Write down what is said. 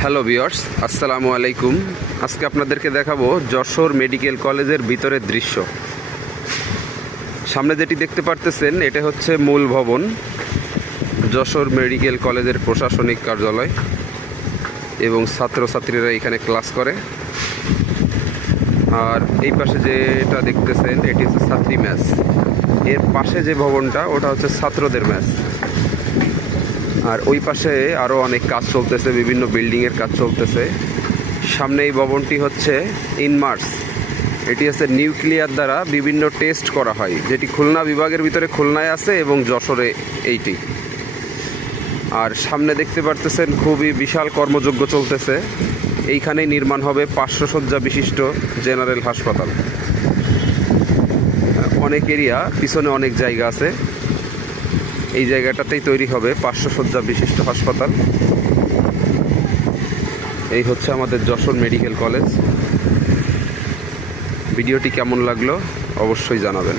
Hello viewers, আসসালামু আলাইকুম। আজকে আপনাদেরকে দেখাবো যশোর মেডিকেল কলেজের ভিতরের দৃশ্য। সামনে যেটি দেখতে পারতেছেন এটা হচ্ছে মূল ভবন, যশোর মেডিকেল কলেজের প্রশাসনিক কার্যালয়, এবং ছাত্রছাত্রীরা এখানে ক্লাস করে। আর এই পাশে যেটা দেখতেছেন এটি হচ্ছে ছাত্রী ম্যাস। এর পাশে যে ভবনটা ওটা হচ্ছে ছাত্রদের ম্যাস। আর ওই পাশে আরও অনেক কাজ চলতেছে, বিভিন্ন বিল্ডিংয়ের কাজ চলতেছে। সামনে এই ভবনটি হচ্ছে ইনমার্স। এটি হচ্ছে নিউক্লিয়ার দ্বারা বিভিন্ন টেস্ট করা হয়, যেটি খুলনা বিভাগের ভিতরে খুলনায় আছে এবং যশোরে এইটি। আর সামনে দেখতে পারতেছেন খুবই বিশাল কর্মযজ্ঞ চলতেছে। এইখানেই নির্মাণ হবে 500 শয্যা বিশিষ্ট জেনারেল হাসপাতাল। অনেক এরিয়া, পিছনে অনেক জায়গা আছে। এই জায়গাটাতেই তৈরি হবে 500 শয্যা বিশিষ্ট হাসপাতাল। এই হচ্ছে আমাদের যশোর মেডিকেল কলেজ। ভিডিওটি কেমন লাগলো অবশ্যই জানাবেন।